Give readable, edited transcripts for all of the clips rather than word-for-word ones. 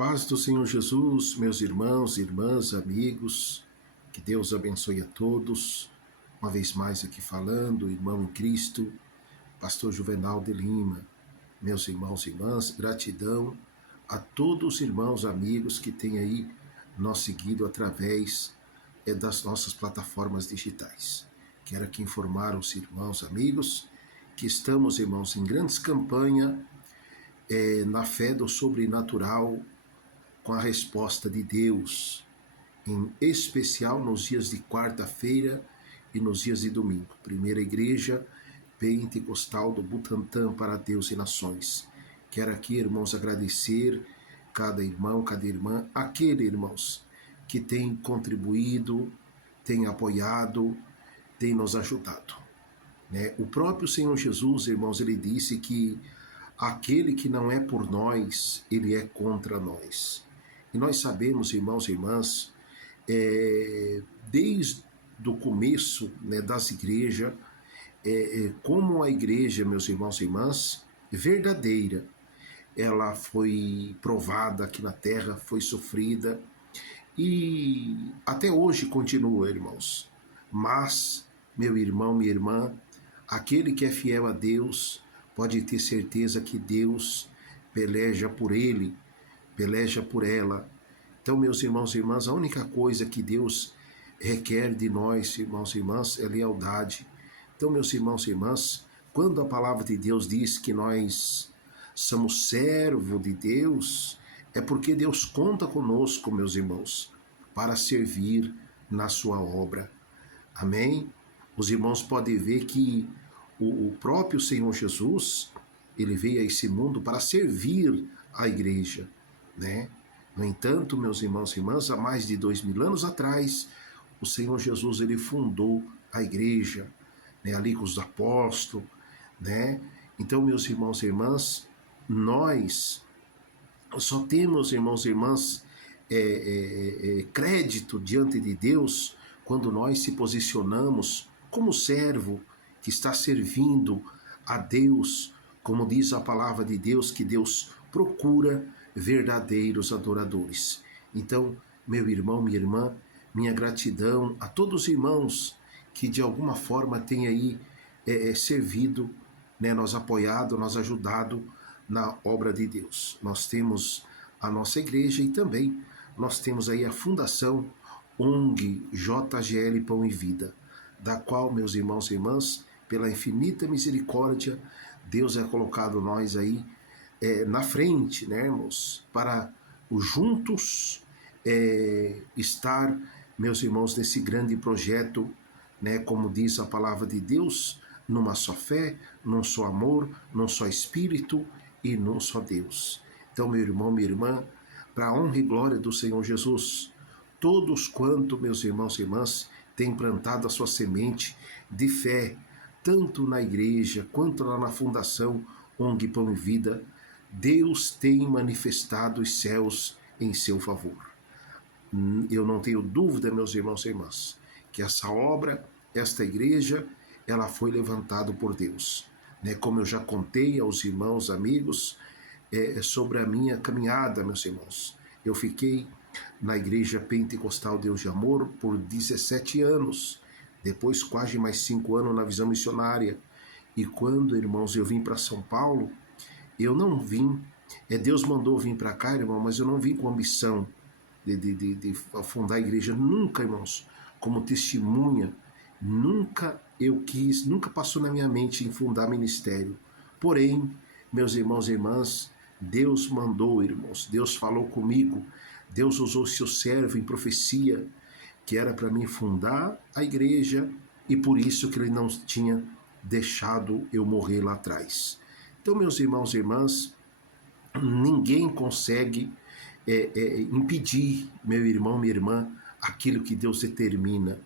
paz do Senhor Jesus, meus irmãos, irmãs, amigos, que Deus abençoe a todos. Uma vez mais aqui falando, irmão em Cristo, pastor Juvenal de Lima. Meus irmãos e irmãs, gratidão a todos os irmãos, amigos que têm aí nos seguido através das nossas plataformas digitais. Quero aqui informar os irmãos, amigos, que estamos, irmãos, em grandes campanhas na fé do sobrenatural, com a resposta de Deus, em especial nos dias de quarta-feira e nos dias de domingo. Primeira Igreja Pentecostal do Butantã para Deus e Nações. Quero aqui, irmãos, agradecer cada irmão, cada irmã, aqueles irmãos que têm contribuído, têm apoiado, têm nos ajudado. O próprio Senhor Jesus, irmãos, ele disse que aquele que não é por nós, ele é contra nós. E nós sabemos, irmãos e irmãs, desde o começo das igrejas, como a igreja, meus irmãos e irmãs, verdadeira, ela foi provada aqui na terra, foi sofrida e até hoje continua, irmãos. Mas, meu irmão, minha irmã, aquele que é fiel a Deus pode ter certeza que Deus peleja por ele, peleja por ela. Então, meus irmãos e irmãs, a única coisa que Deus requer de nós, irmãos e irmãs, é lealdade. Então, meus irmãos e irmãs, quando a palavra de Deus diz que nós somos servo de Deus, é porque Deus conta conosco, meus irmãos, para servir na sua obra. Amém? Os irmãos podem ver que o próprio Senhor Jesus, ele veio a esse mundo para servir a igreja, No entanto, meus irmãos e irmãs, há mais de 2000 anos atrás, o Senhor Jesus, ele fundou a igreja, ali com os apóstolos, Então, meus irmãos e irmãs, nós só temos, irmãos e irmãs, crédito diante de Deus quando nós se posicionamos como servo que está servindo a Deus, como diz a palavra de Deus, que Deus procura verdadeiros adoradores. Então, meu irmão, minha irmã, minha gratidão a todos os irmãos que de alguma forma têm aí servido, nós apoiado, nós ajudado na obra de Deus. Nós temos a nossa igreja e também nós temos aí a Fundação ONG JGL Pão e Vida, da qual, meus irmãos e irmãs, pela infinita misericórdia, Deus é colocado nós aí na frente, irmãos, para juntos estar, meus irmãos, nesse grande projeto, como diz a palavra de Deus, numa só fé, num só amor, num só Espírito e num só Deus. Então, meu irmão, minha irmã, para a honra e glória do Senhor Jesus, todos quanto, meus irmãos e irmãs, têm plantado a sua semente de fé, tanto na igreja quanto lá na Fundação ONG Pão e Vida, Deus tem manifestado os céus em seu favor. Eu não tenho dúvida, meus irmãos e irmãs, que essa obra, esta igreja, ela foi levantada por Deus. Como eu já contei aos irmãos, amigos, sobre a minha caminhada, meus irmãos. Eu fiquei na Igreja Pentecostal Deus de Amor por 17 anos, depois quase mais 5 anos na visão missionária. E quando, irmãos, eu vim para São Paulo, eu não vim, Deus mandou vir para cá, irmão, mas eu não vim com ambição de fundar a igreja, nunca, irmãos, como testemunha, nunca eu quis, nunca passou na minha mente em fundar ministério. Porém, meus irmãos e irmãs, Deus mandou, irmãos, Deus falou comigo, Deus usou seu servo em profecia, que era para mim fundar a igreja, e por isso que ele não tinha deixado eu morrer lá atrás. Então, meus irmãos e irmãs, ninguém consegue impedir, meu irmão, minha irmã, aquilo que Deus determina.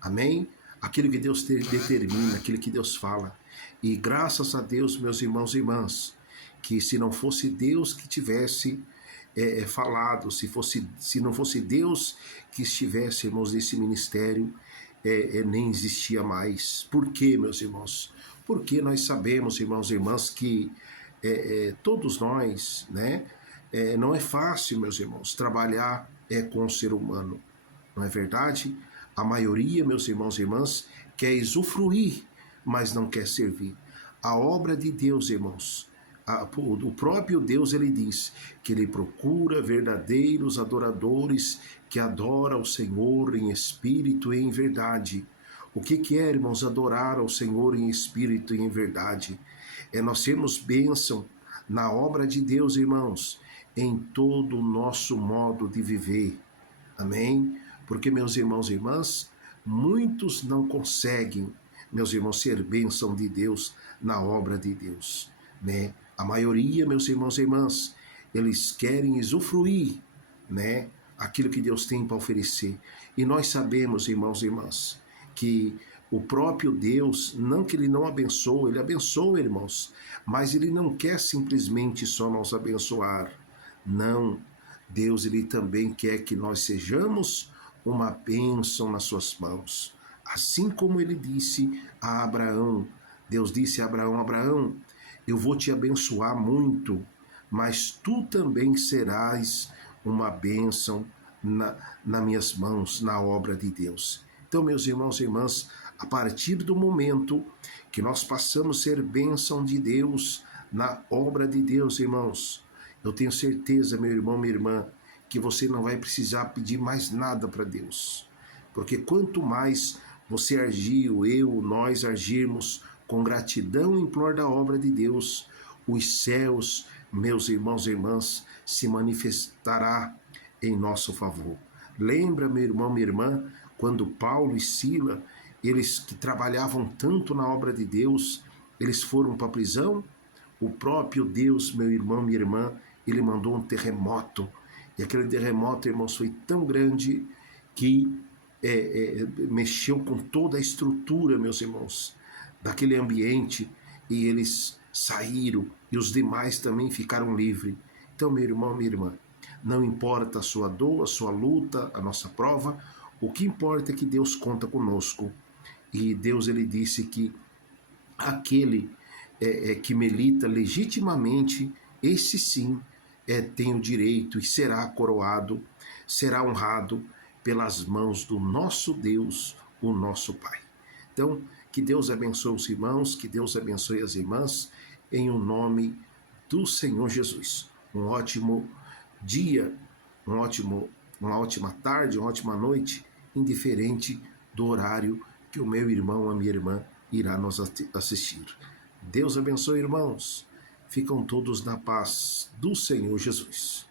Amém? Aquilo que Deus determina, aquilo que Deus fala. E graças a Deus, meus irmãos e irmãs, que se não fosse Deus que tivesse falado, se não fosse Deus que estivesse, irmãos, nesse ministério, nem existia mais. Por quê, meus irmãos? Porque nós sabemos, irmãos e irmãs, que todos nós, Não é fácil, meus irmãos, trabalhar com o ser humano, não é verdade? A maioria, meus irmãos e irmãs, quer usufruir, mas não quer servir. A obra de Deus, irmãos, o próprio Deus, ele diz que ele procura verdadeiros adoradores que adoram o Senhor em espírito e em verdade. O que é, irmãos, adorar ao Senhor em espírito e em verdade? É nós termos bênção na obra de Deus, irmãos, em todo o nosso modo de viver. Amém? Porque, meus irmãos e irmãs, muitos não conseguem, meus irmãos, ser bênção de Deus na obra de Deus, né? A maioria, meus irmãos e irmãs, eles querem usufruir, né, aquilo que Deus tem para oferecer. E nós sabemos, irmãos e irmãs, que o próprio Deus, não que ele não abençoa, ele abençoa, irmãos, mas ele não quer simplesmente só nos abençoar. Não, Deus, ele também quer que nós sejamos uma bênção nas suas mãos. Assim como ele disse a Abraão, Deus disse a Abraão, Abraão, eu vou te abençoar muito, mas tu também serás uma bênção nas minhas mãos, na obra de Deus. Então, meus irmãos e irmãs, a partir do momento que nós passamos a ser bênção de Deus na obra de Deus, irmãos, eu tenho certeza, meu irmão, minha irmã, que você não vai precisar pedir mais nada para Deus. Porque quanto mais você agir, nós agirmos com gratidão em prol da obra de Deus, os céus, meus irmãos e irmãs, se manifestará em nosso favor. Lembra, meu irmão, minha irmã, quando Paulo e Sila, eles que trabalhavam tanto na obra de Deus, eles foram para a prisão? O próprio Deus, meu irmão, minha irmã, ele mandou um terremoto. E aquele terremoto, irmãos, foi tão grande que mexeu com toda a estrutura, meus irmãos, daquele ambiente, e eles saíram, e os demais também ficaram livres. Então, meu irmão, minha irmã, não importa a sua dor, a sua luta, a nossa prova, o que importa é que Deus conta conosco. E Deus, ele disse que aquele que milita legitimamente, esse sim tem o direito e será coroado, será honrado pelas mãos do nosso Deus, o nosso Pai. Então, que Deus abençoe os irmãos, que Deus abençoe as irmãs, em o nome do Senhor Jesus. Um ótimo dia, uma ótima tarde, uma ótima noite, indiferente do horário que o meu irmão, a minha irmã, irá nos assistir. Deus abençoe, irmãos. Ficam todos na paz do Senhor Jesus.